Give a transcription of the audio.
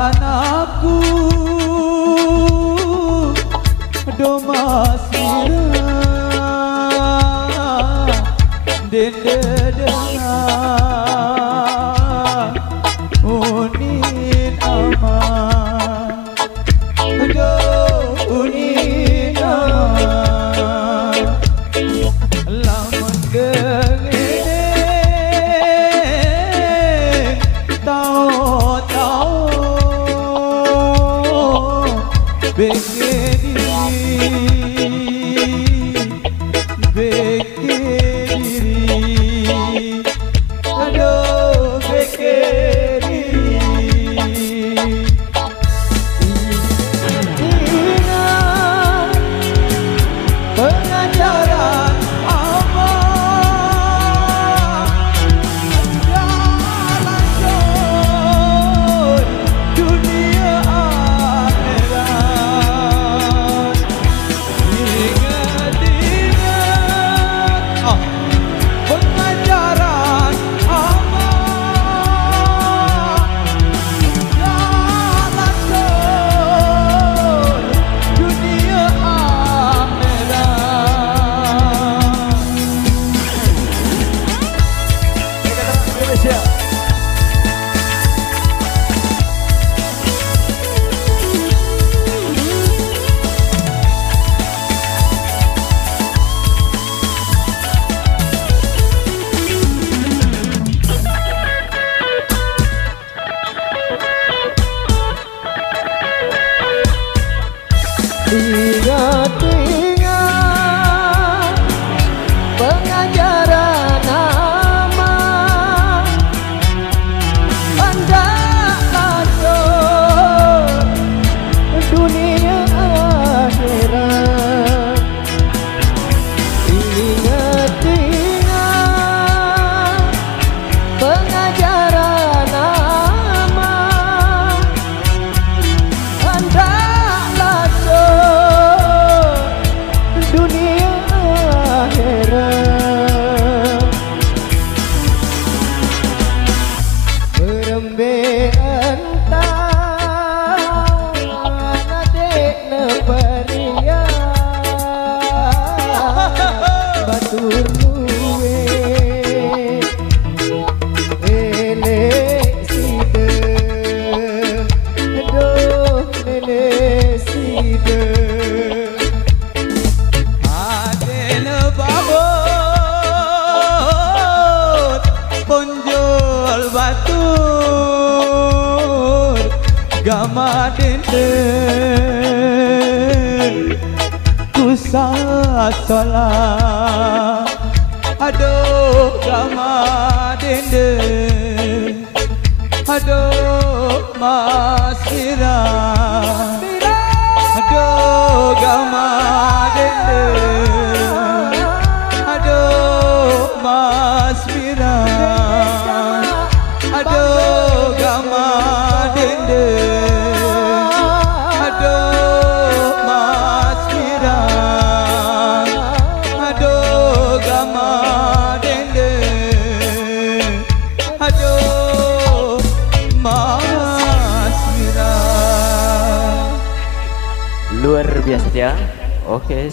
aku domasira dende dengan unin aman unin aman lamun dengen tahu-tahu Ingat-ingat pengajaran nama hendak lanjut dunia akhirat. Ingat-ingat pengajaran nama hendak gama dende kusah salah aduh gama dende aduh mas Ira aduh gama dende aduh mas Ira aduh gama dende luar biasa ya. Oke.